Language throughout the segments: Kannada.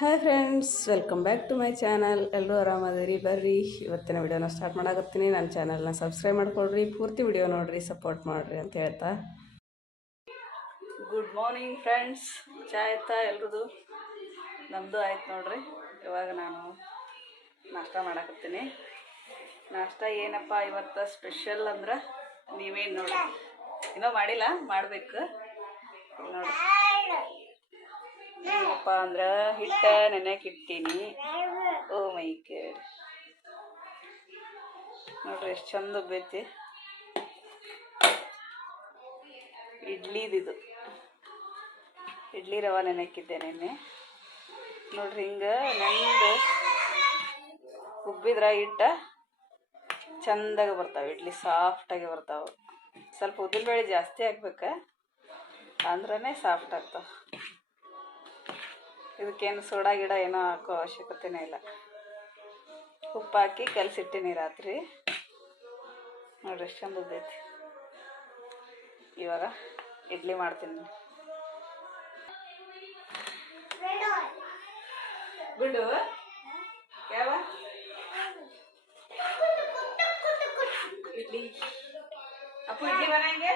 Hi friends, welcome back to my channel. ಎಲ್ಲರೂ ಆರಾಮದಿರಿ. ಬರ್ರಿ ಇವತ್ತಿನ ವಿಡಿಯೋನ ಸ್ಟಾರ್ಟ್ ಮಾಡಾಕತ್ತೀನಿ. ನನ್ನ ಚಾನಲ್ನ ಸಬ್ಸ್ಕ್ರೈಬ್ ಮಾಡ್ಕೊಳ್ರಿ, ಪೂರ್ತಿ ವಿಡಿಯೋ ನೋಡಿರಿ, ಸಪೋರ್ಟ್ ಮಾಡಿರಿ ಅಂತ ಹೇಳ್ತಾ ಗುಡ್ ಮಾರ್ನಿಂಗ್ ಫ್ರೆಂಡ್ಸ್. ಚಾ ಆಯ್ತಾ ಎಲ್ರದು? ನಮ್ಮದು ಆಯ್ತು ನೋಡ್ರಿ. ಇವಾಗ ನಾನು ನಾಷ್ಟ ಮಾಡಾಕತ್ತೀನಿ. ನಾಷ್ಟ ಏನಪ್ಪ ಇವತ್ತು ಸ್ಪೆಷಲ್ ಅಂದ್ರೆ ನೀವೇನು ನೋಡ್ರಿ, ಇನ್ನೂ ಮಾಡಿಲ್ಲ, ಮಾಡಬೇಕು ನೋಡಿ. ಏನಪ್ಪ ಅಂದ್ರೆ ಹಿಟ್ಟ ನೆನೆಯಕ್ಕೆ ಇಟ್ಟೀನಿ. ಓ ಮೈ ಗಾಡ್, ನೋಡ್ರಿ ಎಷ್ಟು ಚಂದ ಉಬ್ಬೈತಿ. ಇಡ್ಲಿದಿದು ಇಡ್ಲಿ ರವೆ ನೆನೆಯಕ್ಕಿದ್ದೆ ನೆನ್ನೆ. ನೋಡ್ರಿ ಹಿಂಗೆ ನೆಂದು ಉಬ್ಬಿದ್ರೆ ಹಿಟ್ಟ ಚಂದಾಗ ಬರ್ತಾವೆ, ಇಡ್ಲಿ ಸಾಫ್ಟಾಗಿ ಬರ್ತಾವೆ. ಸ್ವಲ್ಪ ಉದ್ದಿನಬೇಳೆ ಜಾಸ್ತಿ ಹಾಕ್ಬೇಕು, ಅಂದ್ರೇ ಸಾಫ್ಟ್ ಆಗ್ತಾವೆ. ಇದಕ್ಕೇನು ಸೋಡಾ ಗಿಡ ಏನೋ ಹಾಕೋ ಅವಶ್ಯಕತೆನೇ ಇಲ್ಲ. ಉಪ್ಪು ಹಾಕಿ ಕಲಸಿಟ್ಟಿನಿ ರಾತ್ರಿ. ನೋಡ್ರಿ ಎಷ್ಟು ಚಂದ ಉದ್ದೈತಿ. ಇವಾಗ ಇಡ್ಲಿ ಮಾಡ್ತೀನಿ. ಬಿಡು ಯಾವ ಇಡ್ಲಿ ಅಪ್ಪು ಇಡ್ಲಿ ಬರಂಗೆ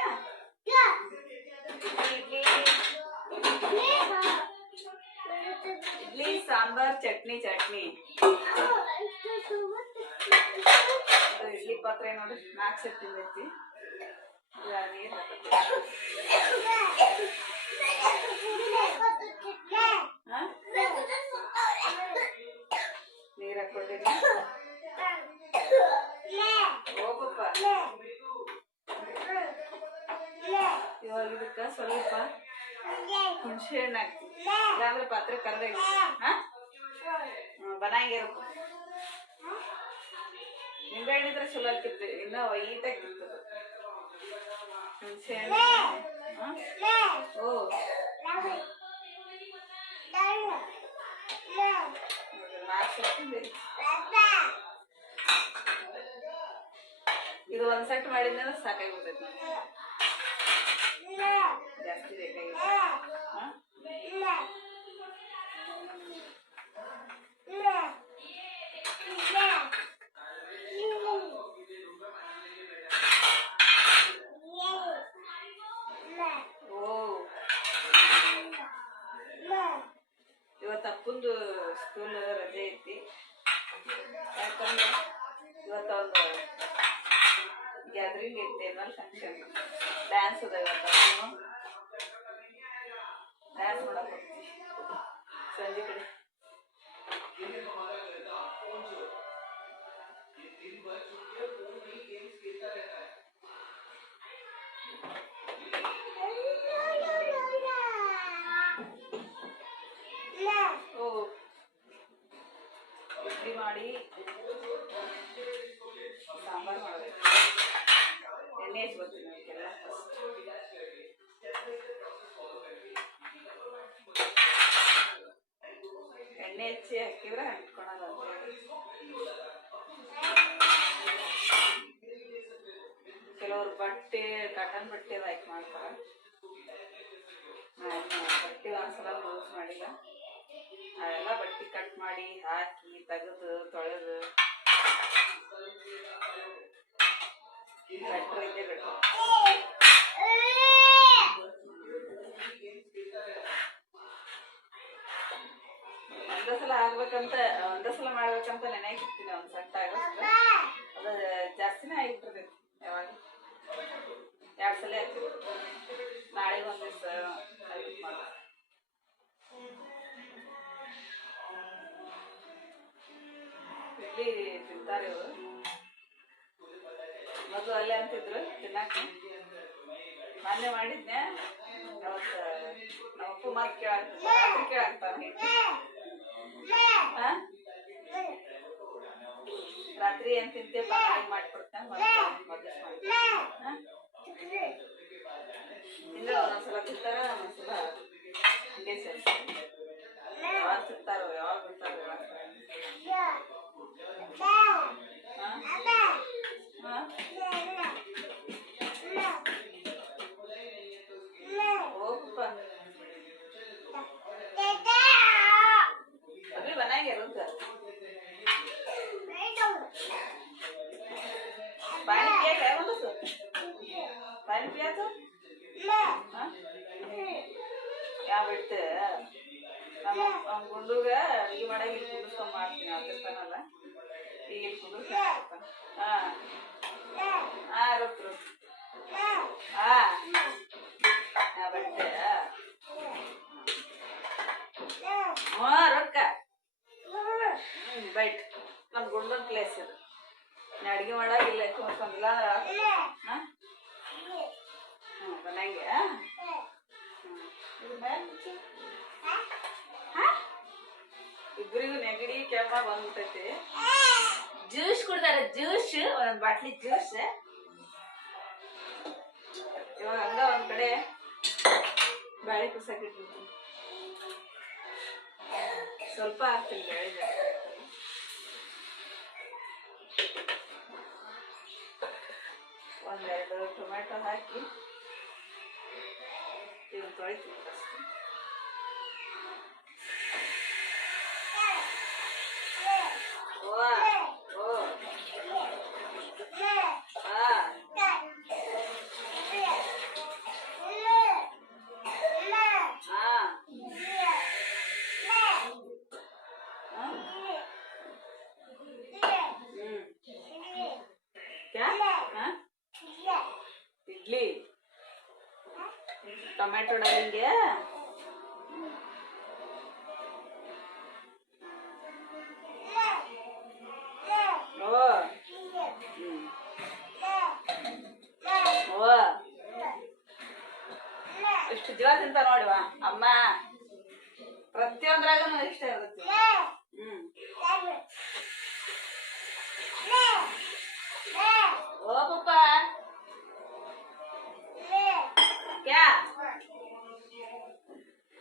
ಇಡ್ಲಿ ಸಾಂಬಾರ್ ಚಟ್ನಿ ಇಡ್ಲಿ ಪಾತ್ರೆ ನೋಡಿ 4 ಸೆಟ್ ಐತಿ. ನೀರು ಹಾಕೊಂಡಿನಿ. ಹೋಗಪ್ಪ. ಇವಾಗ ಇದಕ್ಕೆ ಸ್ವಲ್ಪ ಹುಣಸೆ ಹಣ್ಣು ಹಾಕ್ತೀನಿ, ಇಲ್ಲಾಂದ್ರೆ ಪಾತ್ರೆ ಕರ್ದ ಬನಾಗಿರು. ನಿಂಬೆ ಹಣ್ಣಿದ್ರೆ ಚಲೋ ಹಾಕಿರ್ತೀವಿ, ಇನ್ನೂ ವೈಟ್ ಹಾಕಿರ್ತದೆ ಹುಣಸೆ ಹಣ್ಣು. ಓ ಇದು ಒಂದು ಸೆಟ್ ಮಾಡಿದ್ರೆ ಸಾಕಾಗಿಬಿಡ್ತೈತಿ, ಜಾಸ್ತಿ ಬೇಕಾಗಿಲ್ಲ. ಇವತ್ತು ಅಪ್ಪಂದು ಸ್ಕೂಲ್ ರಜೆ ಐತಿ, ಯಾಕಂದ್ರೆ ಇವತ್ತೊಂದು ಗ್ಯಾದರಿಂಗ್ ಐತಿ, ಆಮೇಲೆ ಫಂಕ್ಷನ್ ಡ್ಯಾನ್ಸ್ ಅದ. ಇವತ್ತು ಡ್ಯಾನ್ಸ್ ಮಾಡಕ್ ಹೋಗ್ತೀವಿ ಸಂಜೆ ಕಡೆ. ಇಡ್ಲಿ ಮಾಡಿ ಸಾಂಬಾರು ಮಾಡಬೇಕು. ಎಣ್ಣೆ ಹಚ್ಕೊತೀನಿ ಅದಕ್ಕೆಲ್ಲ. ಎಣ್ಣೆ ಹಚ್ಚಿ ಹಾಕಿದ್ರೆ ಇಟ್ಕೊಳಲ್ಲ ಅಂತೇಳಿ ಕೆಲವರು ಬಟ್ಟೆ ಕಾಟನ್ ಬಟ್ಟೆ ಲೈಕ್ ಮಾಡ್ತಾರೆ. ಬಟ್ಟೆ ಒಂದ್ಸಲ ಯೂಸ್ ಮಾಡಿಲ್ಲ, ಅವೆಲ್ಲ ಬಟ್ಟೆ ಕಟ್ ಮಾಡಿ ಹಾಕಿ ತೆಗೆದು ತೊಳೆದು ಬೆಟ್ರ್ ಇದೆ ಬೆಟ್ರು. ಒಂದೇ ಸಲ ಆಗ್ಬೇಕಂತ ಒಂದೇ ಸಲ ಮಾಡ್ಬೇಕಂತ ನೆನೆಯಾಕಿರ್ತೀನಿ. ಒಂದು ಸೆಟ್ ಆಗೋಷ್ಟು ಅದು ಜಾಸ್ತಿನೇ ಆಗಿಬಿಟ್ಟಿರ್ತೈತಿ. ಯಾವಾಗ 2 ಸಲ ಆಗ್ತೀವಿ. ನಾಳೆಗೆ ಒಂದು ದಿವಸ ಇಡ್ಲಿ ತಿಂತಾರೆ ಇವರು. ಮೊದಲು ಅಲ್ಲೇ ಅಂತಿದ್ರು ತಿನ್ನಕ್ಕೆ. ಮೊನ್ನೆ ಮಾಡಿದ್ನೆ ಅವತ್ತು ನಮ್ಮ ಅಪ್ಪು ಮಾತು ಕೇಳಾಗ್ತಾನೆ. ರಾತ್ರಿ ಏನು ತಿಂತೇಪ ಮಾಡಿಕೊಡ್ತೇನೆ, ಇಲ್ಲ ಒಂದೊಂದ್ಸಲ ತಿಂತಾರ, ಒಂದೊಂದ್ಸಲ ಹಂಗೆ ಸೇರಿಸ್ತಾರೆ. ಯಾವಾಗ ತಿಂತಾರೋ ಯಾವಾಗ ಬಿಡ್ತಾರೋ ಹೋಗಪ್ಪ. ಆತು ಯಾವ ಬಿಡ್ತೆ ನಮ್ಮ ಗುಂಡುಗ ಅಡುಗೆ ಮಾಡಾಗ ಇಲ್ಲಿ ಕುದಿಸ್ಕೊಂಡ್ ಮಾಡ್ತೀನಿ ಅದಿರ್ತಾನಲ್ಲ ಈಗ ಇಲ್ಲಿ ಕುದಿಸ್ತಾನ ರೊಕ್ಕ ಬಿಡ್ತೆ ರೊಕ್ಕ ಬೈಟ್ ನಮ್ಮ ಗುಂಡನ ಪ್ಲೇಸ್ ಇದು ನಾ ಅಡುಗೆ ಮಾಡಾಗ ಇಲ್ಲ ಕುದಿಸ್ಕೊಂಡಿಲ್ಲ ಬನ್ನಂಗೆ ಇಬ್ಬರಿಗೂ ನೆಗಡಿ ಕೆಮ್ಮ ಬಂದ್ಬಿಟ್ಟೈತಿ ಜ್ಯೂಸ್ ಕುಡ್ದಾರ ಜ್ಯೂಸ್ ಒಂದೊಂದು ಬಾಟ್ಲಿ ಜ್ಯೂಸ್ ಇವಾಗ ಹಂಗ ಒಂದ್ ಕಡೆ ಬ್ಯಾಳಿ ಕುಸಕಿಟ್ಬಿಡ್ತೀನಿ ಸ್ವಲ್ಪ ಹಾಕ್ತೀನಿ ಬ್ಯಾಳಿ ಒಂದೆರಡು ಟೊಮ್ಯಾಟೊ ಹಾಕಿ ಇದನ್ನು ತೊಳಿತೀನಿ ಫಸ್ಟ್ इडली टमाटो डालेंगे ಎಷ್ಟು ಜೀವ ತಿಂತ ನೋಡಿವಾ ಅಮ್ಮ ಪ್ರತಿಯೊಂದ್ರಾಗನು ಇಷ್ಟ ಇರುತ್ತೆ ओ पापा क्या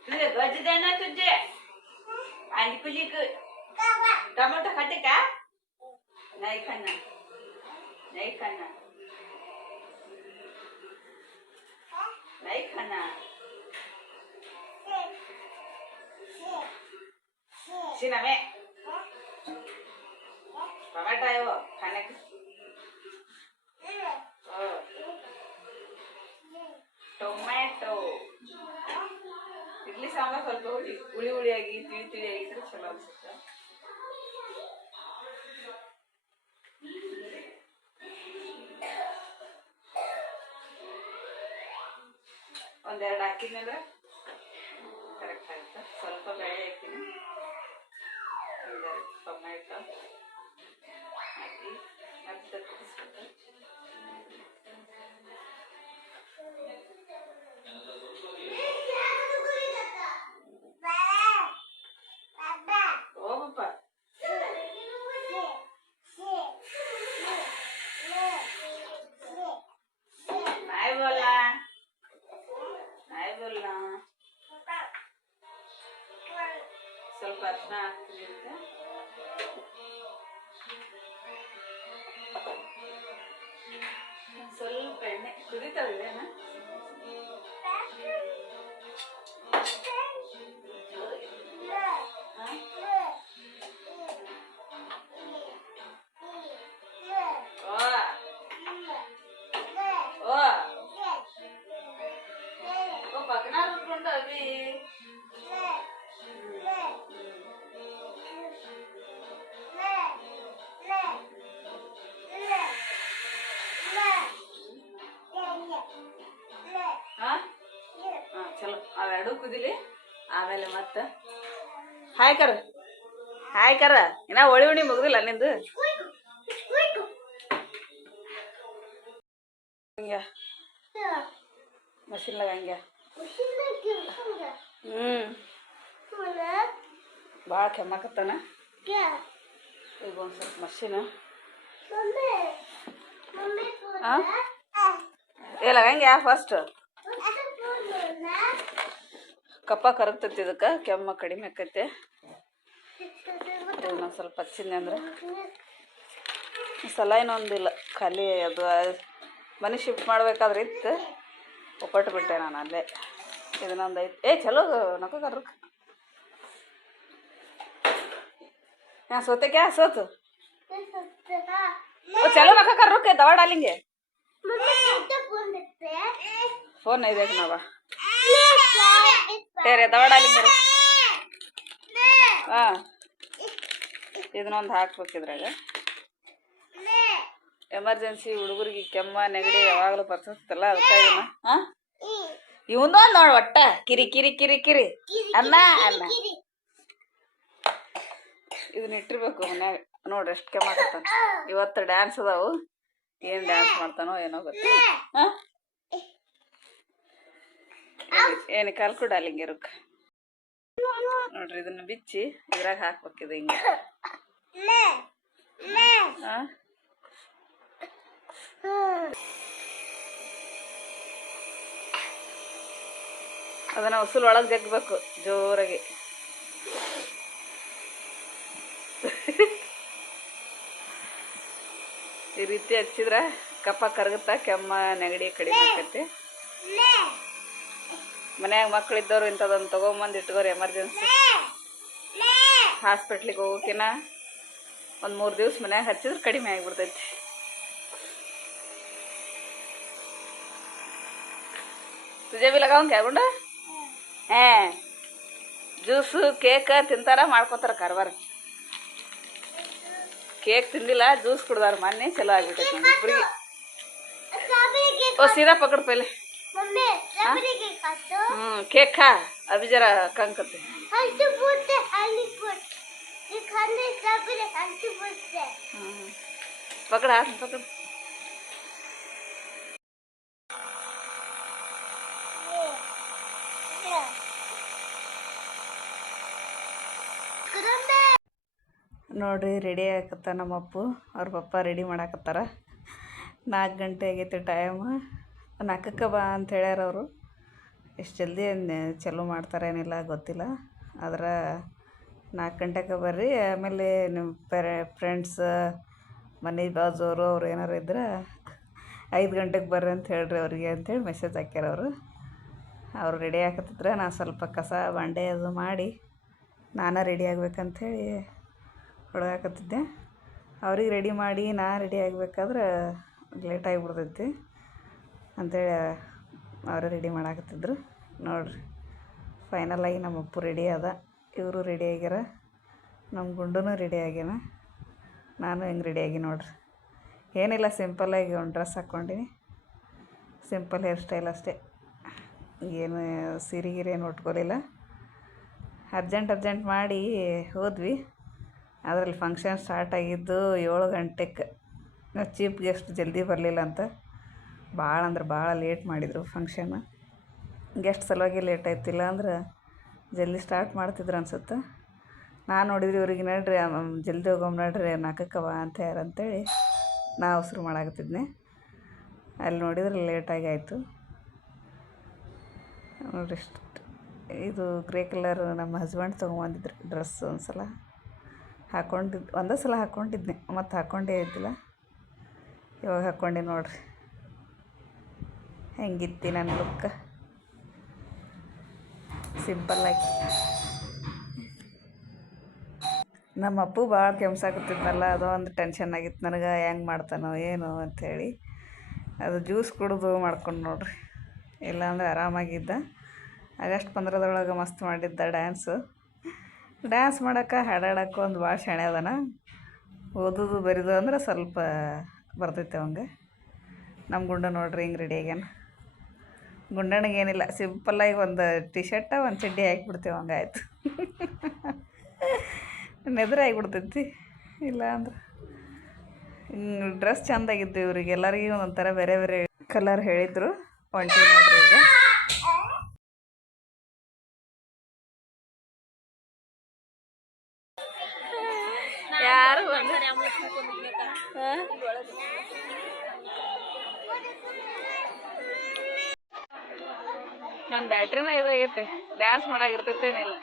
तुझे गज देना तुझे आंटी पुजी को टमाटो खाते का नहीं खाना नहीं खाना नहीं खाना सीना में टमाटो है वो खाने का ಟೊಮ್ಯಾಟೊ ಇಡ್ಲಿ ಸಾಂಬಾರ್ ಸ್ವಲ್ಪ ಹುಳಿ ಹುಳಿಯಾಗಿ ತಿಳಿಯಾಗಿದ್ರೆ ಚಲೋ ಅನ್ಸುತ್ತೆ ಒಂದೆರಡು ಹಾಕಿದ್ನಂದ್ರೆ ಕರೆಕ್ಟ್ ಆಗುತ್ತೆ ಸ್ವಲ್ಪ ಬೇಳೆ ಹಾಕ್ತೀನಿ ಒಂದೆರಡು ಟೊಮ್ಯಾಟೊ ಹಾಕಿ ಮತ್ತೆ ಕುದಿಸ್ಬೇಕು ಸ್ವಲ್ಪ ಅರ್ಶಿನ ಹಾಕ್ತೀನಿ ಸ್ವಲ್ಪ ಎಣ್ಣೆ ಕುದಿತಾವಿಲ್ಲ పక్కన రుక్కుంటా అవి ಚಲೋ ಅವೆರಡು ಕುದಿಲಿ ಆಮೇಲೆ ಮತ್ತೆ ಹಾಯ್ ಕರ ಇನ್ನ ಒಳಿ ಉಣಿ ಮುಗ್ದಿಲ್ಲ ನಿಂದು ಹಿಂಗ ಮಷಿನ್ಲಾಗ ಹಂಗೆ ಭಾಳ ಕೆಮ್ಮಾಕತ್ತಾನ ಈಗ ಒಂದು ಸ್ವಲ್ಪ ಮಷೀನ್ ಇಲ್ಲ ಹಂಗೆ ಫಸ್ಟ್ ಕಪ್ಪ ಕರಗ್ತೈತಿ ಇದಕ್ಕೆ ಕೆಮ್ಮ ಕಡಿಮೆ ಆಕೈತೆ ಇನ್ನೊಂದು ಸ್ವಲ್ಪ ಹಚ್ಚಿದ್ನಿ ಅಂದ್ರೆ ಸಲ ಇನ್ನೊಂದಿಲ್ಲ ಖಾಲಿ ಅದು ಮನೆ ಶಿಫ್ಟ್ ಮಾಡ್ಬೇಕಾದ್ರೆ ಇತ್ತು ಒಪ್ಪಟ್ಟು ಬಿಟ್ಟೆ ನಾನು ಅಲ್ಲೇ ಇದನ್ನೊಂದು ಐತೆ ಚಲೋ ನಕ ಕರ್ರಕ್ यहाँ सोते क्या सोत वो चलो नखा कर रुके दवा डालेंगे फोन नहीं देखना बा तेरे दौಡಾಲಿ मेरे ಹಾಂ ಇದನ್ನೊಂದು ಹಾಕ್ಬೇಕಿದ್ರಾಗ ಎಮರ್ಜೆನ್ಸಿ ಹುಡುಗರಿಗೆ ಕೆಮ್ಮ ನೆಗಡಿ ಯಾವಾಗಲೂ ಬರ್ತಲ್ಲ ಅದಕ್ಕೆ ಇದನ್ನ ಹಾಂ ಇವನೊಂದು ನೋಡಿ ಒಟ್ಟ ಕಿರಿ ಕಿರಿ ಕಿರಿ ಕಿರಿ ಅನ್ನ ಅನ್ನ ಇದನ್ನ ಇಟ್ಟಿರ್ಬೇಕು ಮನ್ಯಾಗ ನೋಡ್ರಿ ಎಷ್ಟು ಕೆಮ್ಮ ಆಗತ್ತಾನ ಇವತ್ತು ಡ್ಯಾನ್ಸ್ ಅದಾವು ಏನು ಡ್ಯಾನ್ಸ್ ಮಾಡ್ತಾನೋ ಏನೋ ಗೊತ್ತಿಲ್ಲ ಹಾಂ ಏನು ಕಲ್ಕು ಡಾಲಿಂಗ್ ಇರಕ್ಕೆ ನೋಡ್ರಿ ಇದನ್ನ ಬಿಚ್ಚಿ ಇದ್ರಾಗ ಹಾಕ್ಬೇಕಿದೆ ಹಿಂಗೆ ಹಾಂ ಅದನ್ನ ಹೊಸಲು ಒಳಗೆ ಜಗ್ಬೇಕು ಜೋರಾಗಿ ಈ ರೀತಿ ಹಚ್ಚಿದ್ರ ಕಫ ಕರಗುತ್ತಾ ಕೆಮ್ಮ ನೆಗಡಿ ಕಡಿಮೆ ಆಕೈತಿ ಮನ್ಯಾಗ ಮಕ್ಕಳಿದ್ದವ್ರು ಇಂಥದೊಂದು ತೊಗೊಂಬಂದು ಇಟ್ಕೋರಿ ಎಮರ್ಜೆನ್ಸಿ ಹಾಸ್ಪಿಟ್ಲಿಗೆ ಹೋಗೋಕಿನ ಒಂದು 3 ದಿವಸ ಮನ್ಯಾಗ ಹಚ್ಚಿದ್ರೆ ಕಡಿಮೆ ಆಗಿಬಿಡ್ತೈತಿ तुझे भी लगाऊं क्या गुंडा है ಜ್ಯೂಸು ಕೇಕ್ ತಿಂತಾರ ಮಾಡ್ಕೊತಾರ ಕಾರ್ಬಾರ ಕೇಕ್ ತಿಂದಿಲ್ಲ ಜ್ಯೂಸ್ ಕುಡ್ದಾರ ಮೊನ್ನೆ ಚಲೋ ಆಗ್ಬಿಟ್ಟೈತಿ ನೋಡಿ ಇಬ್ಬರಿಗೆ ओ सीधा पकड़ पहले केक खा अभी जरा कम करते पकड़ हाथ पकड़ ನೋಡ್ರಿ ರೆಡಿ ಆಗತ್ತ ನಮ್ಮಪ್ಪು ಅವ್ರ ಪಪ್ಪ ರೆಡಿ ಮಾಡಾಕತ್ತಾರ 4 ಗಂಟೆ ಆಗೈತೆ ಟೈಮ್ 4ಕ್ಕೆ ಬಾ ಅಂತ ಹೇಳ್ಯಾರ ಅವರು ಎಷ್ಟು ಜಲ್ದಿ ಚಲೋ ಮಾಡ್ತಾರೇನಿಲ್ಲ ಗೊತ್ತಿಲ್ಲ ಆದ್ರೆ 4 ಗಂಟೆಗೆ ಬರ್ರಿ ಆಮೇಲೆ ನಿಮ್ಮ ಫ್ರೆಂಡ್ಸ್ ಮನೆ ಬಾಜೋರು ಅವ್ರು ಏನಾರು ಇದ್ರೆ 5 ಗಂಟೆಗೆ ಬರ್ರಿ ಅಂತ ಹೇಳ್ರಿ ಅವ್ರಿಗೆ ಅಂಥೇಳಿ ಮೆಸೇಜ್ ಹಾಕ್ಯಾರ ಅವರು ರೆಡಿ ಆಗತ್ತಿದ್ರೆ ನಾನು ಸ್ವಲ್ಪ ಕಸ ಬಂಡೆ ಅದು ಮಾಡಿ ನಾನು ರೆಡಿ ಆಗ್ಬೇಕಂಥೇಳಿ ಹೊಡ್ಗಾಕತ್ತಿದ್ದೆ ಅವ್ರಿಗೆ ರೆಡಿ ಮಾಡಿ ನಾ ರೆಡಿ ಆಗಬೇಕಾದ್ರೆ ಲೇಟ್ ಆಗಿಬಿಡ್ತೈತಿ ಅಂಥೇಳಿ ಅವರೇ ರೆಡಿ ಮಾಡಾಕತ್ತಿದ್ರು ನೋಡ್ರಿ ಫೈನಲಾಗಿ ನಮ್ಮ ಅಪ್ಪು ರೆಡಿ ಅದ ಇವರು ರೆಡಿ ಆಗ್ಯಾರ ನಮ್ಮ ಗುಂಡೂ ರೆಡಿ ಆಗ್ಯಾನ ನಾನು ಹಿಂಗೆ ರೆಡಿ ಆಗಿ ನೋಡ್ರಿ ಏನಿಲ್ಲ ಸಿಂಪಲ್ಲಾಗಿ ಒಂದು ಡ್ರೆಸ್ ಹಾಕ್ಕೊಂಡಿನಿ ಸಿಂಪಲ್ ಹೇರ್ ಸ್ಟೈಲ್ ಅಷ್ಟೇ ಏನು ಸೀರೆ ಗಿರಿ ಏನು ಉಟ್ಕೊಲಿಲ್ಲ ಅರ್ಜೆಂಟ್ ಮಾಡಿ ಹೋದ್ವಿ ಅದರಲ್ಲಿ ಫಂಕ್ಷನ್ ಸ್ಟಾರ್ಟ್ ಆಗಿದ್ದು 7 ಗಂಟೆಗೆ ಚೀಫ್ ಗೆಸ್ಟ್ ಜಲ್ದಿ ಬರಲಿಲ್ಲ ಅಂತ ಭಾಳ ಅಂದ್ರೆ ಭಾಳ ಲೇಟ್ ಮಾಡಿದರು ಫಂಕ್ಷನ್ ಗೆಸ್ಟ್ ಸಲುವಾಗಿ ಲೇಟ್ ಆಯ್ತಿಲ್ಲ ಅಂದ್ರೆ ಜಲ್ದಿ ಸ್ಟಾರ್ಟ್ ಮಾಡ್ತಿದ್ರು ಅನ್ಸುತ್ತೆ ನಾನು ನೋಡಿದ್ರಿ ಇವ್ರಿಗೆ ನಡ್ರಿ ಜಲ್ದಿ ಹೋಗೋಮ್ ನಡ್ರಿ 4ಕ್ಕೆ ಬಾ ಅಂತ ಯಾರಂತೇಳಿ ನಾ ಅವಸರು ಮಾಡಾಕತ್ತಿದ್ನೆ ಅಲ್ಲಿ ನೋಡಿದ್ರೆ ಲೇಟಾಗಿ ಆಯಿತು ನೋಡ್ರಿ ಇಷ್ಟು ಇದು ಗ್ರೇ ಕಲರ್ ನಮ್ಮ ಹಸ್ಬೆಂಡ್ ತೊಗೊಂಬಂದಿದ್ರು ಡ್ರೆಸ್ ಒಂದು ಸಲ ಒಂದೇ ಸಲ ಹಾಕ್ಕೊಂಡಿದ್ದೆ ಮತ್ತು ಹಾಕ್ಕೊಂಡೇ ಇದ್ದಿಲ್ಲ ಇವಾಗ ಹಾಕ್ಕೊಂಡೆ ನೋಡ್ರಿ ಹೆಂಗಿತ್ತು ನನ್ನ ಲುಕ್ ಸಿಂಪಲ್ಲಾಗಿ ನಮ್ಮ ಅಪ್ಪು ಭಾಳ ಕೆಮ್ಸಾಕತ್ತಿದ್ನಲ್ಲ ಅದು ಒಂದು ಟೆನ್ಷನ್ ಆಗಿತ್ತು ನನಗೆ ಹೆಂಗೆ ಮಾಡ್ತಾನೋ ಏನು ಅಂಥೇಳಿ ಅದು ಜ್ಯೂಸ್ ಕುಡಿದು ಮಾಡ್ಕೊಂಡು ನೋಡ್ರಿ ಇಲ್ಲಾಂದ್ರೆ ಆರಾಮಾಗಿದ್ದ ಆಗಸ್ಟ್ 15 ಮಸ್ತ್ ಮಾಡಿದ್ದ ಡ್ಯಾನ್ಸ್ ಮಾಡೋಕೆ ಹಾಡಾಡೋಕೆ ಒಂದು ಭಾಳ ಶಾಣೆ ಅದಾನ ಓದೋದು ಬರೀದು ಅಂದ್ರೆ ಸ್ವಲ್ಪ ಬರ್ತೈತೆ ಅವಂಗೆ ನಮ್ಮ ಗುಂಡ ನೋಡ್ರಿ ಹಿಂಗೆ ರೆಡಿ ಆಗ್ಯಾನ ಗುಂಡನಿಗೆ ಏನಿಲ್ಲ ಸಿಂಪಲ್ಲಾಗಿ ಒಂದು ಟಿ ಶರ್ಟ ಒಂದು ಚಡ್ಡಿ ಹಾಕಿಬಿಡ್ತೀವಿ ಹಂಗೆ ಆಯಿತು ನೆದರಾಗಿಬಿಡ್ತೈತಿ ಇಲ್ಲ ಅಂದ್ರೆ ಡ್ರೆಸ್ ಚೆಂದಾಗಿದ್ದು ಇವ್ರಿಗೆ ಎಲ್ಲರಿಗೂ ಒಂಥರ ಬೇರೆ ಬೇರೆ ಕಲರ್ ಹೇಳಿದರು ಹೊಂಟಿ ನೋಡ್ರಿ ಈಗ ಯಾರು ನನ್ನ ಬ್ಯಾಟ್ರಿನ ಇದಾಗೈತೆ ಡ್ಯಾನ್ಸ್ ಮಾಡಾಗಿರ್ತೈತೇನಿಲ್ಲ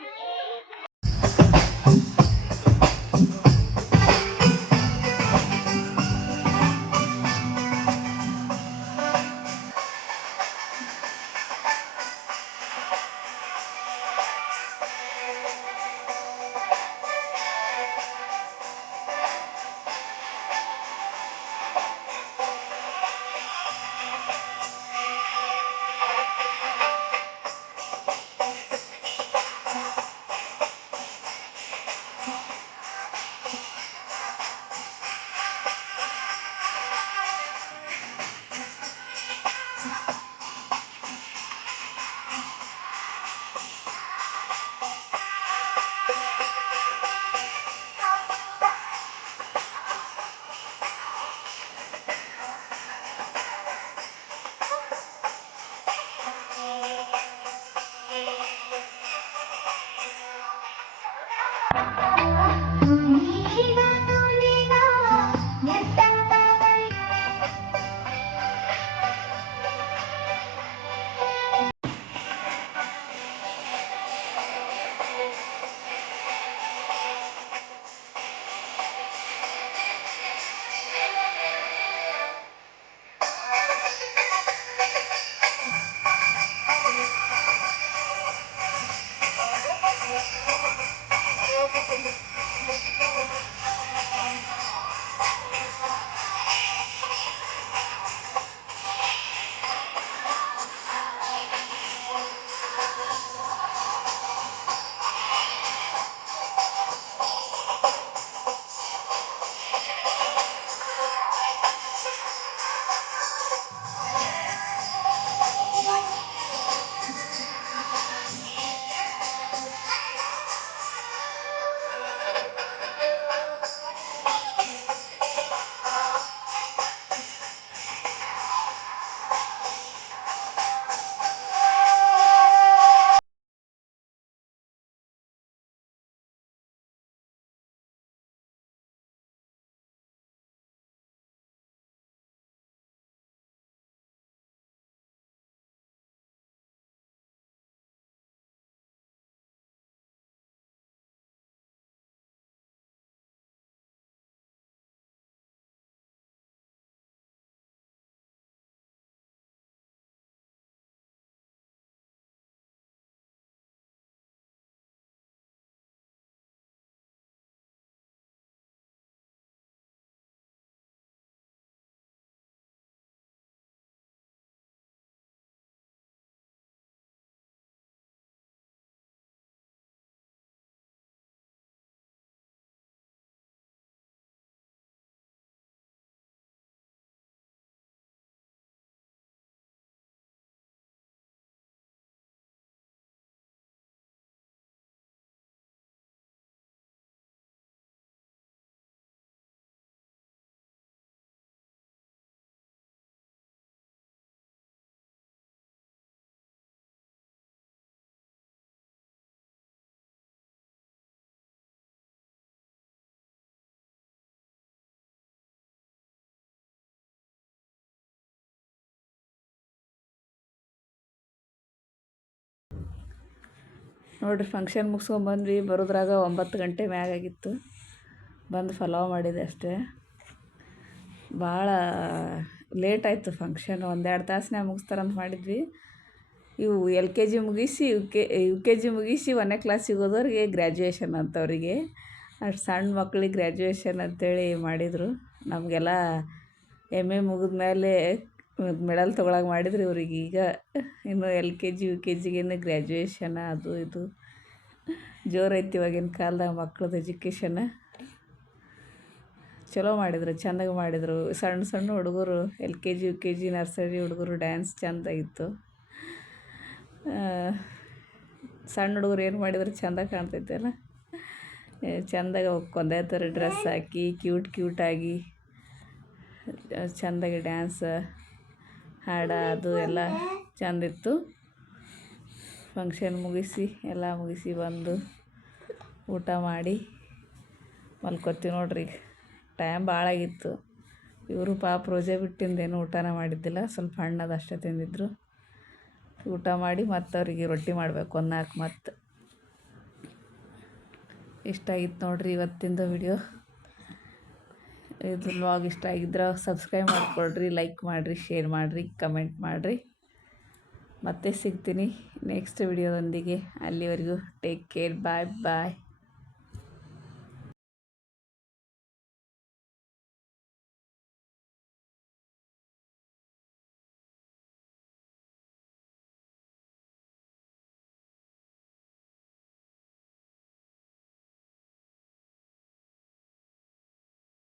ನೋಡಿರಿ ಫಂಕ್ಷನ್ ಮುಗಿಸ್ಕೊಂಬಂದ್ವಿ, ಬರೋದ್ರಾಗ 9 ಗಂಟೆ ಮ್ಯಾಗಾಗಿತ್ತು. ಬಂದು ಪಲಾವ್ ಮಾಡಿದೆ ಅಷ್ಟೇ. ಭಾಳ ಲೇಟ್ ಆಯಿತು ಫಂಕ್ಷನ್, 1-2 ತಾಸ್ನ್ಯಾಗ ಮುಗಿಸ್ತಾರಂತ ಮಾಡಿದ್ವಿ. ಇವು LKG ಮುಗಿಸಿ ಯು ಕೆ ಜಿ ಮುಗಿಸಿ 1ನೇ ಕ್ಲಾಸಿಗೆ ಹೋದವ್ರಿಗೆ ಗ್ರ್ಯಾಜುಯೇಷನ್ ಅಂತವರಿಗೆ, ಅಷ್ಟು ಸಣ್ಣ ಮಕ್ಳಿಗೆ ಗ್ರ್ಯಾಜುಯೇಷನ್ ಅಂತೇಳಿ ಮಾಡಿದರು. ನಮಗೆಲ್ಲ MA ಮುಗಿದ ಮೇಲೆ ಮೆಡಲ್ ತೊಗೊಳಗೆ ಮಾಡಿದ್ರು. ಇವ್ರಿಗೆ ಈಗ ಇನ್ನು LKG ಯು ಕೆ ಜಿಗೇನು ಗ್ರ್ಯಾಜುಯೇಷನ್ ಅದು ಇದು ಜೋರೈತಿ ಇವಾಗಿನ ಕಾಲದಾಗ ಮಕ್ಳದ್ದು ಎಜುಕೇಷನ್. ಚಲೋ ಮಾಡಿದರು, ಚೆಂದಾಗಿ ಮಾಡಿದರು. ಸಣ್ಣ ಸಣ್ಣ ಹುಡುಗರು LKG U K G nursery ಹುಡುಗರು ಡ್ಯಾನ್ಸ್ ಚೆಂದಾಗಿತ್ತು. ಸಣ್ಣ ಹುಡುಗರು ಏನು ಮಾಡಿದ್ರು ಚೆಂದ ಕಾಣ್ತೈತೆ ಅಲ್ಲ, ಚೆಂದಾಗಿ ಒಂದೇ ಥರ ಡ್ರೆಸ್ ಹಾಕಿ ಕ್ಯೂಟಾಗಿ ಚೆಂದಾಗಿ ಡ್ಯಾನ್ಸ್ ಹಾಡು ಅದು ಎಲ್ಲ ಚೆಂದಿತ್ತು. ಫಂಕ್ಷನ್ ಮುಗಿಸಿ ಎಲ್ಲ ಮುಗಿಸಿ ಬಂದು ಊಟ ಮಾಡಿ ಮಲ್ಕೊತೀವಿ ನೋಡ್ರಿ. ಟೈಮ್ ಭಾಳ ಆಗಿತ್ತು. ಇವರು ಪಾಪ ರೋಜೆ ಬಿಟ್ಟಿಂದೇನು ಊಟನ ಮಾಡಿದ್ದಿಲ್ಲ, ಸ್ವಲ್ಪ ಹಣ್ಣದು ಅಷ್ಟೇ ತಿಂದಿದ್ರು. ಊಟ ಮಾಡಿ ಮತ್ತು ಅವ್ರಿಗೆ ರೊಟ್ಟಿ ಮಾಡಬೇಕು 4 ಮತ್ತು. ಇಷ್ಟ ಆಗಿತ್ತು ನೋಡ್ರಿ ಇವತ್ತಿಂದು ವಿಡಿಯೋ. ಇದು ವ್ಲಾಗ್ ಇಷ್ಟ ಆಗಿದ್ರೆ ಸಬ್ಸ್ಕ್ರೈಬ್ ಮಾಡಿಕೊಡ್ರಿ, ಲೈಕ್ ಮಾಡಿರಿ, ಶೇರ್ ಮಾಡಿರಿ, ಕಮೆಂಟ್ ಮಾಡಿರಿ. ಮತ್ತೆ ಸಿಗ್ತೀನಿ ನೆಕ್ಸ್ಟ್ ವಿಡಿಯೋದೊಂದಿಗೆ. ಅಲ್ಲಿವರೆಗೂ ಟೇಕ್ ಕೇರ್, ಬಾಯ್ ಬಾಯ್.